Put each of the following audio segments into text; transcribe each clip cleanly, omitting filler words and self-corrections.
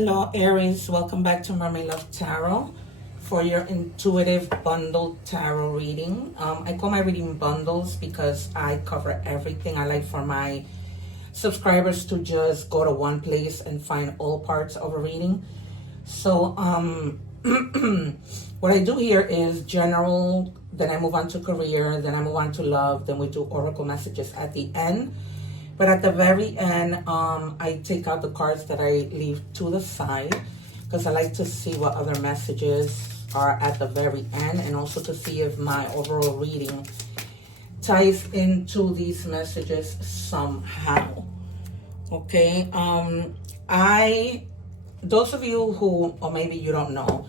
Hello Aries, welcome back to Mermaid Love Tarot for your intuitive bundle tarot reading. I call my reading bundles because I cover everything. I like for my subscribers to just go to one place and find all parts of a reading. So what I do here is general, then I move on to career, then I move on to love, then we do oracle messages at the end. But at the very end, I take out the cards that I leave to the side because I like to see what other messages are at the very end, and also to see if my overall reading ties into these messages somehow. Okay, those of you who, or maybe you don't know,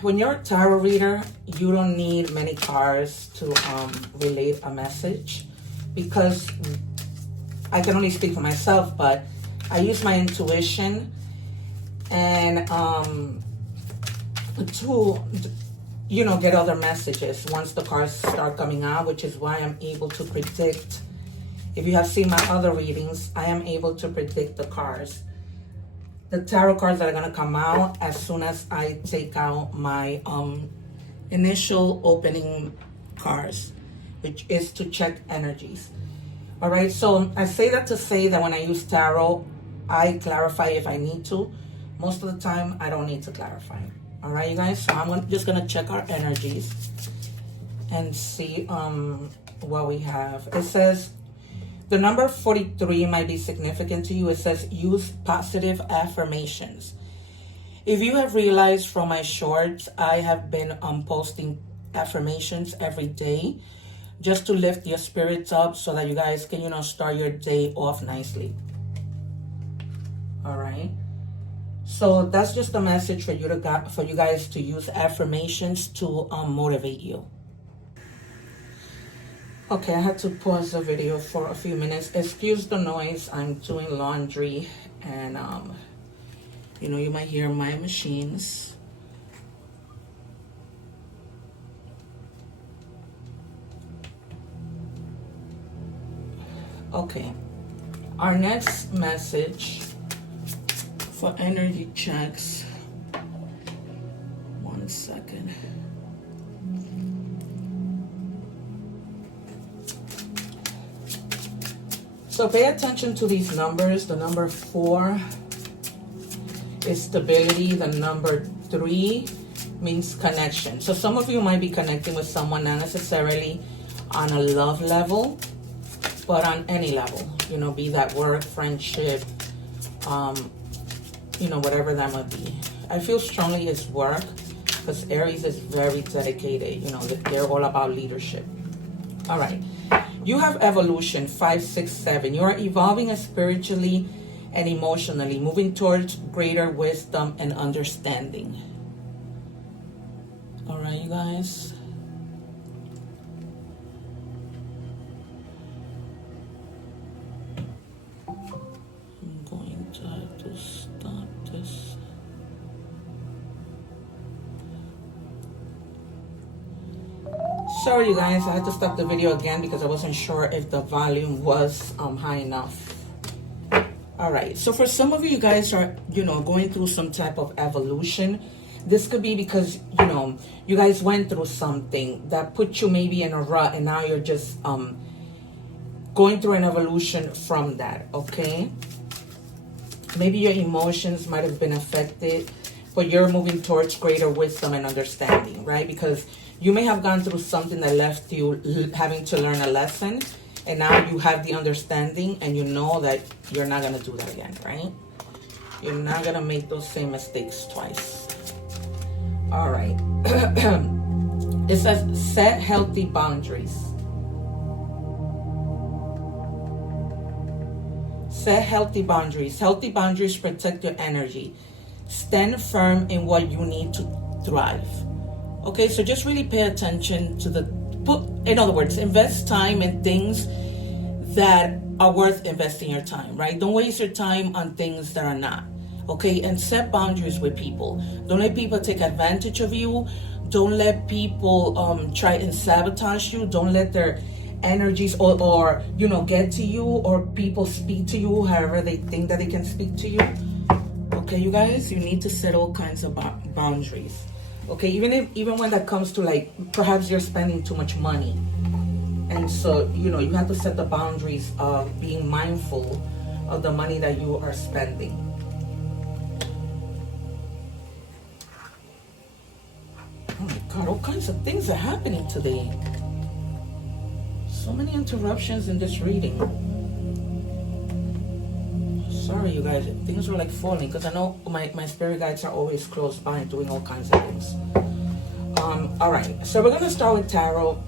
when you're a tarot reader, you don't need many cards to relate a message, because I can only speak for myself, but I use my intuition and to, get other messages once the cards start coming out, which is why I'm able to predict. If you have seen my other readings, I am able to predict the cards. The tarot cards that are going to come out as soon as I take out my initial opening cards, which is to check energies. All right, so I say that to say that when I use tarot, I clarify if I need to. Most of the time, I don't need to clarify. All right, you guys, so I'm just going to check our energies and see what we have. It says the number 43 might be significant to you. It says use positive affirmations. If you have realized from my shorts, I have been posting affirmations every day, just to lift your spirits up so that you guys can, start your day off nicely. All right. So that's just a message for you guys to use affirmations to motivate you. Okay, I had to pause the video for a few minutes. Excuse the noise. I'm doing laundry, and you might hear my machines. Okay, our next message for energy checks. 1 second. So pay attention to these numbers. The number 4 is stability. The number 3 means connection. So some of you might be connecting with someone, not necessarily on a love level, but on any level, be that work, friendship, whatever that might be. I feel strongly it's work, because Aries is very dedicated. They're all about leadership. All right. You have evolution, 5, 6, 7. You are evolving spiritually and emotionally, moving towards greater wisdom and understanding. All right, you guys. Sorry, you guys, I had to stop the video again because I wasn't sure if the volume was high enough. All right, so for some of you guys are, going through some type of evolution. This could be because, you guys went through something that put you maybe in a rut, and now you're just going through an evolution from that, okay? Maybe your emotions might have been affected, but you're moving towards greater wisdom and understanding, right? Because you may have gone through something that left you having to learn a lesson, and now you have the understanding, and you know that you're not going to do that again, right? You're not going to make those same mistakes twice. All right. It says set healthy boundaries. Set healthy boundaries. Healthy boundaries protect your energy. Stand firm in what you need to thrive. Okay, so just really pay attention to in other words, invest time in things that are worth investing your time, right? Don't waste your time on things that are not. Okay, and set boundaries with people. Don't let people take advantage of you. Don't let people try and sabotage you. Don't let their energies or get to you, or people speak to you however they think that they can speak to you. Okay, you guys, you need to set all kinds of boundaries. Okay, even when that comes to, like, perhaps you're spending too much money, and so you have to set the boundaries of being mindful of the money that you are spending. Oh my God, all kinds of things are happening today. So many interruptions in this reading. Sorry, you guys, things are like falling because I know my spirit guides are always close by doing all kinds of things. All right, so we're gonna start with tarot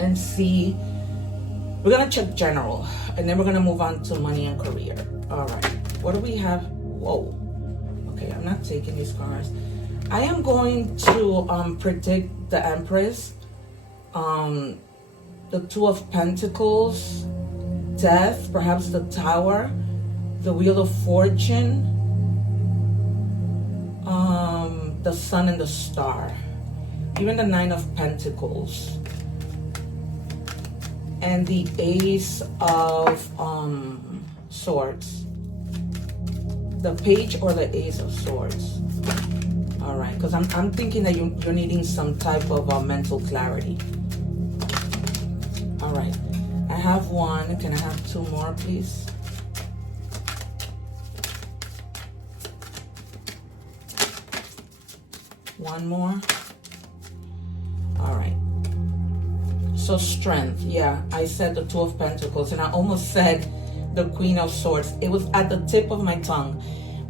and see. We're gonna check general, and then we're gonna move on to money and career. All right, what do we have? Whoa. Okay, I'm not taking these cards. I am going to predict the Empress, the Two of Pentacles, Death, perhaps the Tower, the Wheel of Fortune, the Sun and the Star, even the Nine of Pentacles, and the Ace of Swords, the Page or the Ace of Swords. All right, because I'm thinking that you're needing some type of mental clarity. All right, I have one. Can I have two more, please? One more. All right. So strength. Yeah, I said the Two of Pentacles, and I almost said the Queen of Swords. It was at the tip of my tongue.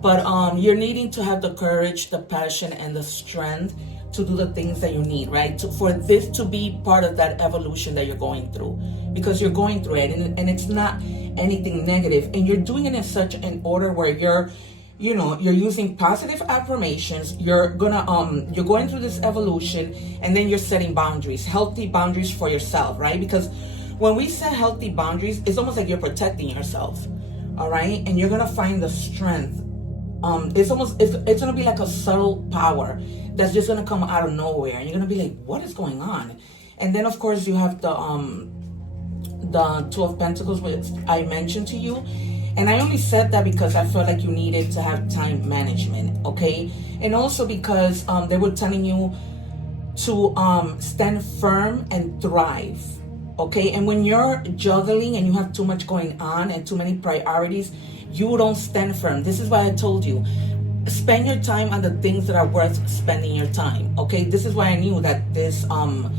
But you're needing to have the courage, the passion, and the strength to do the things that you need, right? For this to be part of that evolution that you're going through, because you're going through it, and it's not anything negative, and you're doing it in such an order where you're using positive affirmations. You're going through this evolution, and then you're setting boundaries, healthy boundaries for yourself, right? Because when we set healthy boundaries, it's almost like you're protecting yourself, all right? And you're gonna find the strength. It's gonna be like a subtle power that's just gonna come out of nowhere, and you're gonna be like, what is going on? And then of course you have the Two of Pentacles, which I mentioned to you, and I only said that because I felt like you needed to have time management, okay? And also because they were telling you to stand firm and thrive, okay? And when you're juggling and you have too much going on and too many priorities, you don't stand firm. This is why I told you, spend your time on the things that are worth spending your time, okay? This is why I knew that this card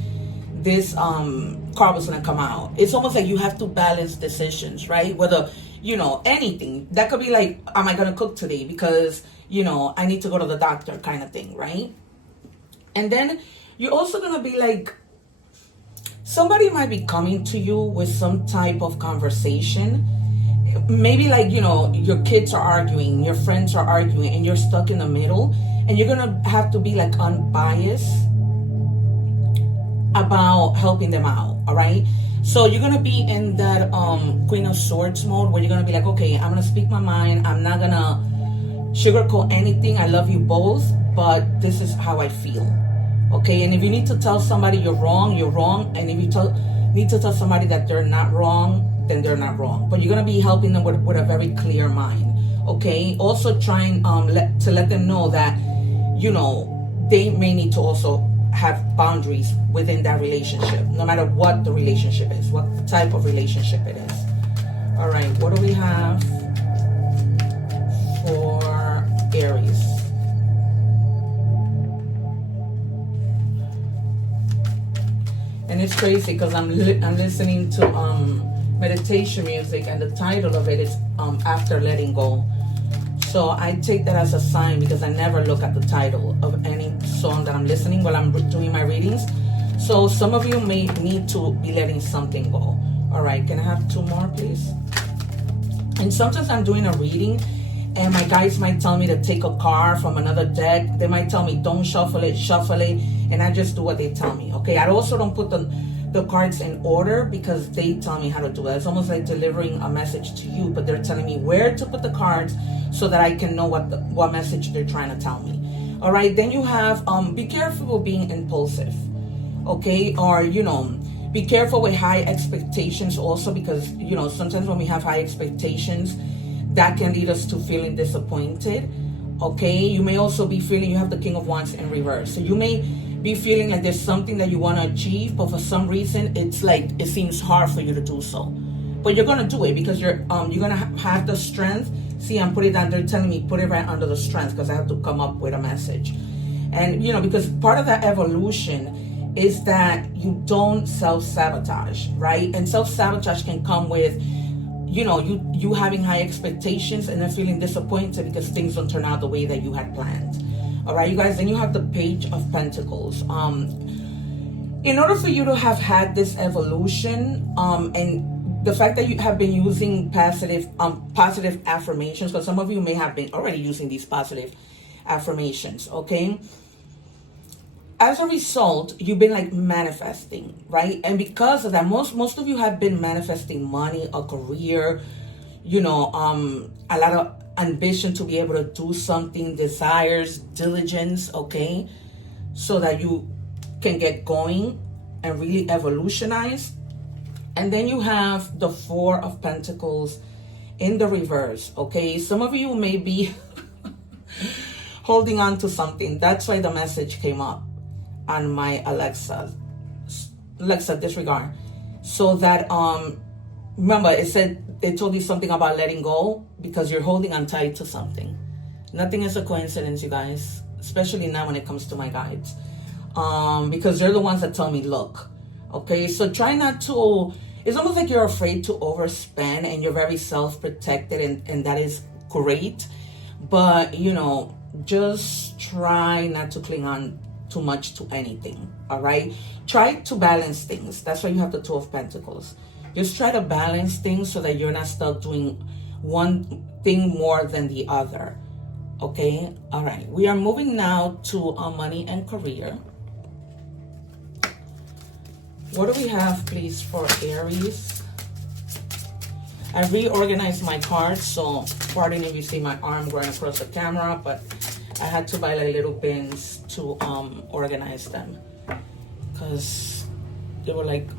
was gonna come out. It's almost like you have to balance decisions, right? Whether, anything. That could be like, am I gonna cook today? Because, I need to go to the doctor kind of thing, right? And then you're also gonna be like, somebody might be coming to you with some type of conversation. Maybe like, your kids are arguing, your friends are arguing, and you're stuck in the middle, and you're gonna have to be like unbiased about helping them out, all right? So you're gonna be in that Queen of Swords mode where you're gonna be like, okay, I'm gonna speak my mind. I'm not gonna sugarcoat anything. I love you both, but this is how I feel, okay? And if you need to tell somebody you're wrong, you're wrong. And if you need to tell somebody that they're not wrong, then they're not wrong. But you're gonna be helping them with a very clear mind, okay? Also trying to let them know that, they may need to also have boundaries within that relationship, no matter what the relationship is, what type of relationship it is. All right, what do we have for Aries? And it's crazy because I'm listening to meditation music, and the title of it is After Letting Go. So I take that as a sign, because I never look at the title of any song that I'm listening while I'm doing my readings. So some of you may need to be letting something go. All right, can I have two more, please? And sometimes I'm doing a reading, and my guides might tell me to take a card from another deck. They might tell me, don't shuffle it, and I just do what they tell me, okay? I also don't put the cards in order because they tell me how to do it. It's almost like delivering a message to you, but they're telling me where to put the cards so that I can know what message they're trying to tell me. All right, then you have, be careful with being impulsive, okay? Or, be careful with high expectations also, because, sometimes when we have high expectations, that can lead us to feeling disappointed. Okay, you may also be feeling, you have the King of Wands in reverse, so you may be feeling like there's something that you want to achieve, but for some reason it's like it seems hard for you to do so, but you're gonna do it because you're gonna have the strength. See, I'm putting it down, they're telling me put it right under the strength, because I have to come up with a message. And because part of that evolution is that you don't self-sabotage, right? And self-sabotage can come with you having high expectations and then feeling disappointed because things don't turn out the way that you had planned. All right, you guys, then you have the Page of Pentacles. In order for you to have had this evolution, and the fact that you have been using positive affirmations, because some of you may have been already using these positive affirmations, okay? As a result, you've been like manifesting, right? And because of that, most of you have been manifesting money, a career, a lot of ambition to be able to do something, desires, diligence, okay? So that you can get going and really evolutionize. And then you have the Four of Pentacles in the reverse, okay? Some of you may be holding on to something. That's why the message came up on my Alexa, disregard. So that, remember, it told you something about letting go because you're holding on tight to something. Nothing is a coincidence, you guys, especially now when it comes to my guides. Because they're the ones that tell me, look, okay, so try not to, it's almost like you're afraid to overspend and you're very self-protected, and that is great. But, just try not to cling on too much to anything, all right? Try to balance things. That's why you have the Two of Pentacles. Just try to balance things so that you're not stuck doing one thing more than the other, okay? All right, we are moving now to money and career. What do we have, please, for Aries? I reorganized my cards, so pardon if you see my arm going across the camera, but I had to buy like little pins to organize them because they were like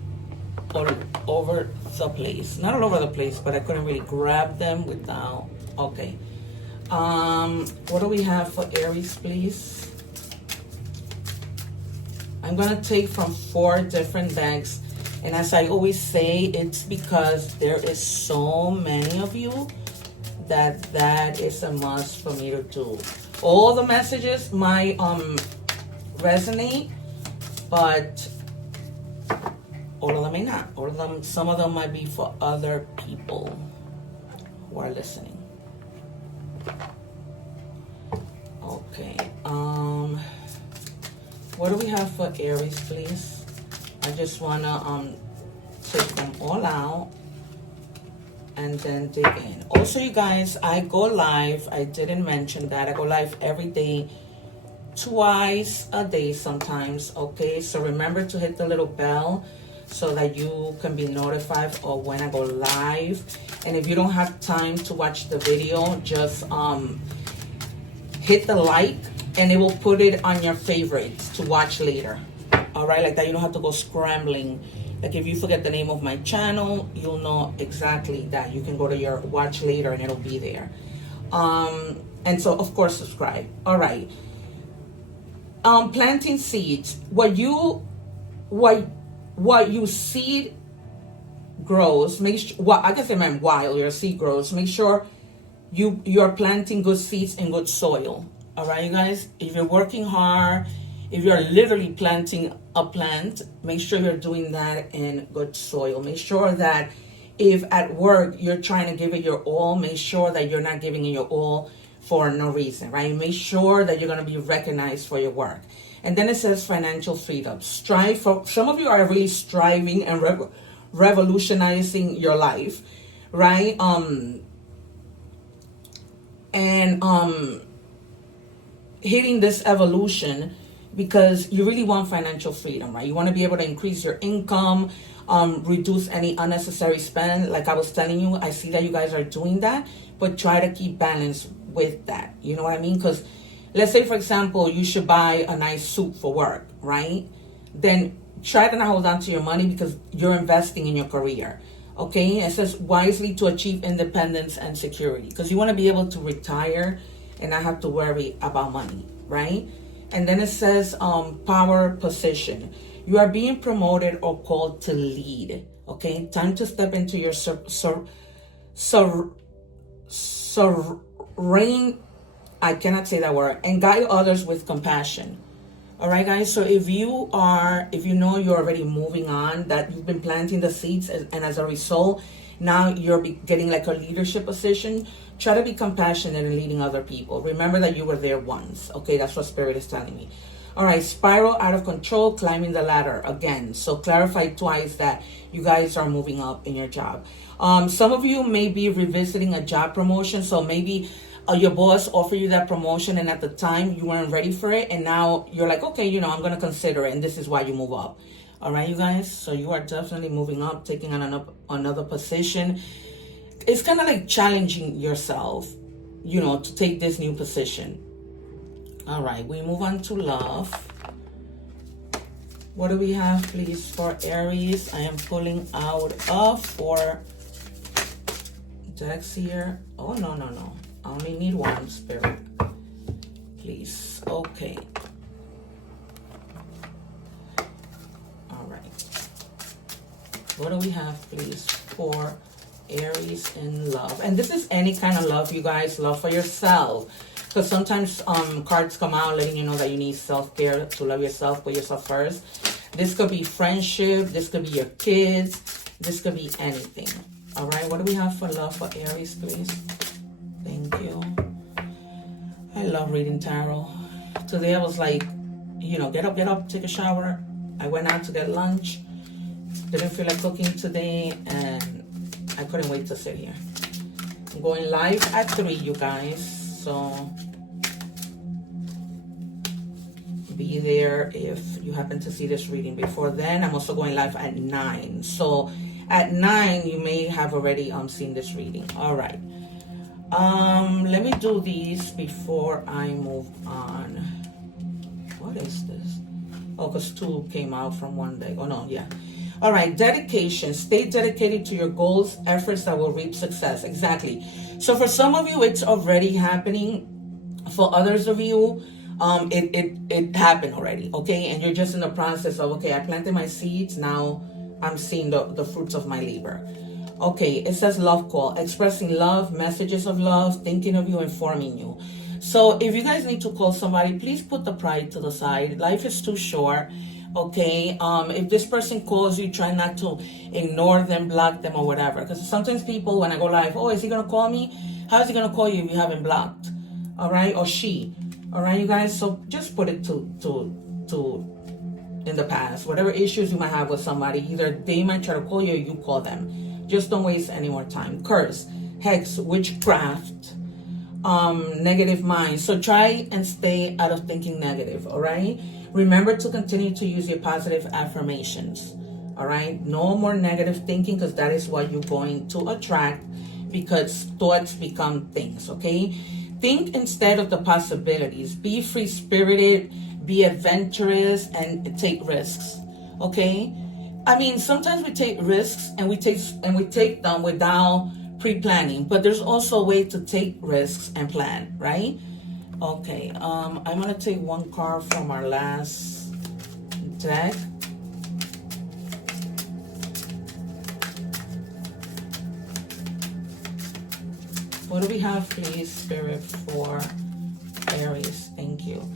all over the place. Not all over the place, but I couldn't really grab them without. Okay. What do we have for Aries, please? I'm gonna take from 4 different decks, and as I always say, it's because there is so many of you that is a must for me to do. All the messages might resonate, but all of them may not. Some of them might be for other people who are listening. Okay. What do we have for Aries, please? I just wanna take them all out and then dig in. Also, you guys, I go live. I didn't mention that. I go live every day, twice a day sometimes, okay? So remember to hit the little bell so that you can be notified of when I go live. And if you don't have time to watch the video, just hit the like and it will put it on your favorites to watch later. All right, like that, you don't have to go scrambling. Like if you forget the name of my channel, you'll know exactly that. You can go to your watch later and it'll be there. And so of course subscribe. All right. Planting seeds. What you seed grows, make sure, I guess I meant while your seed grows, make sure you're planting good seeds in good soil. All right, you guys, if you're working hard, if you're literally planting a plant, make sure you're doing that in good soil. Make sure that if at work you're trying to give it your all, make sure that you're not giving it your all for no reason, right? Make sure that you're going to be recognized for your work. And then it says financial freedom. Strive for, some of you are really striving and revolutionizing your life, right? Hitting this evolution because you really want financial freedom, right? You want to be able to increase your income, reduce any unnecessary spend. Like I was telling you, I see that you guys are doing that, but try to keep balance with that. You know what I mean? Because let's say, for example, you should buy a nice suit for work, right? Then try to not hold on to your money because you're investing in your career. Okay, it says wisely to achieve independence and security, because you want to be able to retire and not have to worry about money, right? And then it says power position. You are being promoted or called to lead. Okay, time to step into your reign. I cannot say that word. And guide others with compassion. All right, guys. So if you know you're already moving on, that you've been planting the seeds, and as a result, now you're getting like a leadership position, try to be compassionate in leading other people. Remember that you were there once. Okay, that's what Spirit is telling me. All right, spiral out of control, climbing the ladder again. So clarify twice that you guys are moving up in your job. Some of you may be revisiting a job promotion. So maybe your boss offered you that promotion, and at the time you weren't ready for it, and now you're like, okay, you know, I'm going to consider it, and this is why you move up. All right, you guys. So you are definitely moving up, taking on another position. It's kind of like challenging yourself, you know, to take this new position. All right, we move on to love. What do we have, please, for Aries? I am pulling out of 4 decks here. Oh, no. I only need one, Spirit. Please. Okay. All right. What do we have, please, for Aries in love? And this is any kind of love, you guys. Love for yourself. Because sometimes cards come out letting you know that you need self-care, to love yourself, put yourself first. This could be friendship. This could be your kids. This could be anything. All right. What do we have for love for Aries, please? Thank you. I love reading tarot. Today I was like, you know, get up, take a shower. I went out to get lunch. Didn't feel like cooking today, and I couldn't wait to sit here. I'm going live at 3, you guys. So be there if you happen to see this reading before then. I'm also going live at 9. So at 9, you may have already seen this reading. All right. Let me do these before I move on. What is this? Oh, because 2 came out from one day. Oh, no, yeah. All right, dedication. Stay dedicated to your goals, efforts that will reap success. Exactly. So for some of you, it's already happening. For others of you, it happened already, okay? And you're just in the process of, okay, I planted my seeds. Now I'm seeing the fruits of my labor. Okay, it says love call. Expressing love, messages of love, thinking of you, informing you. So if you guys need to call somebody, please put the pride to the side. Life is too short. Okay, if this person calls you, try not to ignore them, block them, or whatever. Because sometimes people, when I go live, oh, is he gonna call me? How is he gonna call you if you haven't blocked? All right, or she. All right, you guys. So just put it to in the past. Whatever issues you might have with somebody, either they might try to call you, or you call them. Just don't waste any more time. Curse, hex, witchcraft, negative mind. So try and stay out of thinking negative. All right. Remember to continue to use your positive affirmations. All right. No more negative thinking, because that is what you're going to attract, because thoughts become things. Okay. Think instead of the possibilities. Be free-spirited, be adventurous, and take risks. Okay. I mean, sometimes we take risks and we take them without pre-planning, but there's also a way to take risks and plan, right? Okay, I'm going to take one card from our last deck. What do we have, please, Spirit, for Aries? Thank you.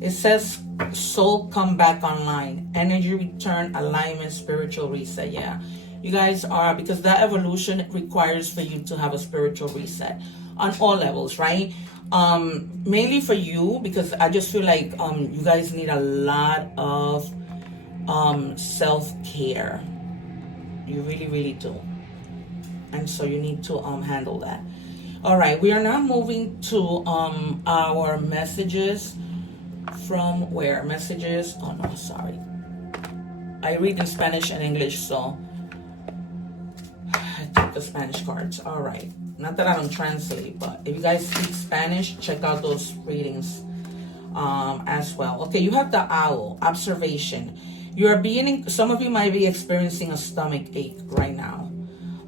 It says soul come back online, energy return, alignment, spiritual reset. Yeah, you guys are, because that evolution requires for you to have a spiritual reset on all levels, right? Mainly for you, because I just feel like you guys need a lot of self-care. You really do. And so you need to handle that. All right, we are now moving to our messages. From where? Messages. Oh no, sorry. I read in Spanish and English, so I took the Spanish cards. All right. Not that I don't translate, but if you guys speak Spanish, check out those readings as well. Okay, you have the owl. Observation. You are being, some of you might be experiencing a stomach ache right now.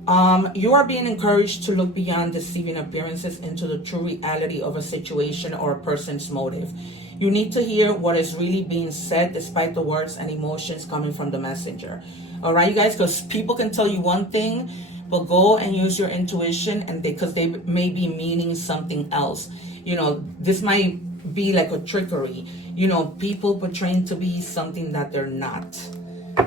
You are being encouraged to look beyond deceiving appearances into the true reality of a situation or a person's motive. You need to hear what is really being said despite the words and emotions coming from the messenger. All right, you guys, because people can tell you one thing, but go and use your intuition, and because they may be meaning something else. You know, this might be like a trickery. You know, people portraying to be something that they're not.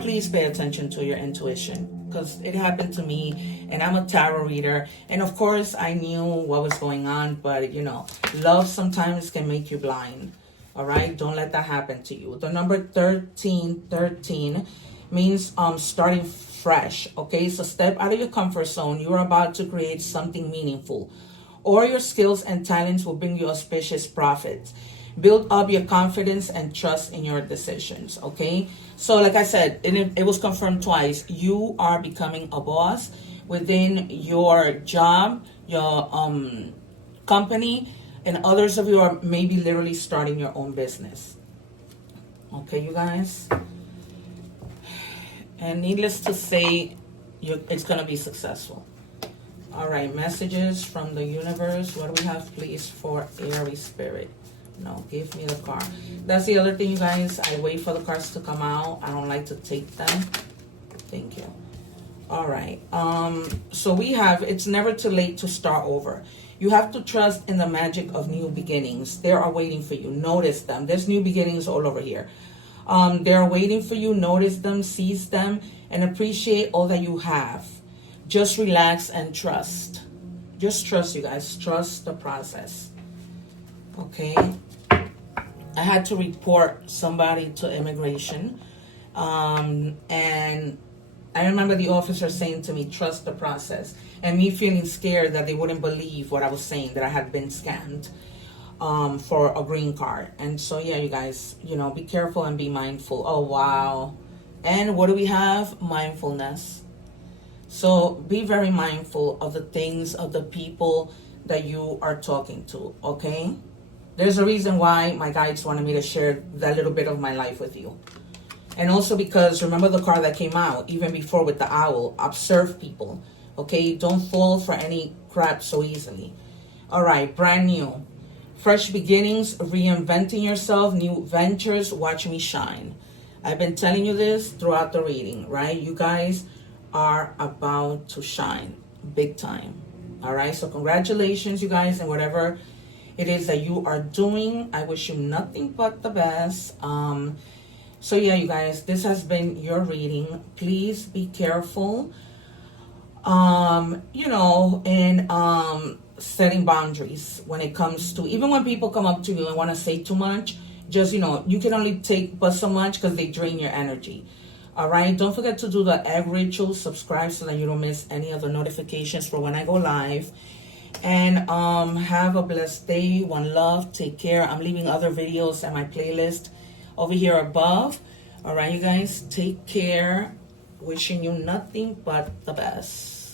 Please pay attention to your intuition, because it happened to me, and I'm a tarot reader, and of course I knew what was going on, but you know, love sometimes can make you blind. All right, don't let that happen to you. The number 13 means starting fresh. Okay, so step out of your comfort zone. You're about to create something meaningful, or your skills and talents will bring you auspicious profits. Build up your confidence and trust in your decisions. Okay, so like I said, it was confirmed twice. You are becoming a boss within your job, your company, and others of you are maybe literally starting your own business. Okay, you guys, and needless to say, it's gonna be successful. All right, messages from the universe. What do we have, please, for Aries spirit? No, give me the card. That's the other thing, you guys. I wait for the cards to come out. I don't like to take them. Thank you. All right. So we have, it's never too late to start over. You have to trust in the magic of new beginnings. They are waiting for you. Notice them. There's new beginnings all over here. They're waiting for you. Notice them, seize them, and appreciate all that you have. Just relax and trust. Just trust, you guys. Trust the process. Okay. I had to report somebody to immigration. And I remember the officer saying to me, trust the process. And me feeling scared that they wouldn't believe what I was saying, that I had been scammed for a green card. And so, yeah, you guys, you know, be careful and be mindful. Oh, wow. And what do we have? Mindfulness. So be very mindful of the things, of the people that you are talking to, okay? There's a reason why my guides wanted me to share that little bit of my life with you. And also because, remember the card that came out, even before with the owl, observe people, okay? Don't fall for any crap so easily. All right, brand new. Fresh beginnings, reinventing yourself, new ventures, watch me shine. I've been telling you this throughout the reading, right? You guys are about to shine big time. All right, so congratulations, you guys, and whatever it is that you are doing, I wish you nothing but the best. So yeah, you guys, this has been your reading. Please be careful, you know, in setting boundaries when it comes to, even when people come up to you and want to say too much, just, you know, you can only take but so much because they drain your energy. All right, don't forget to do the egg ritual, subscribe so that you don't miss any other notifications for when I go live. And have a blessed day. One love. Take care. I'm leaving other videos and my playlist over here above. All right, you guys, take care. Wishing you nothing but the best.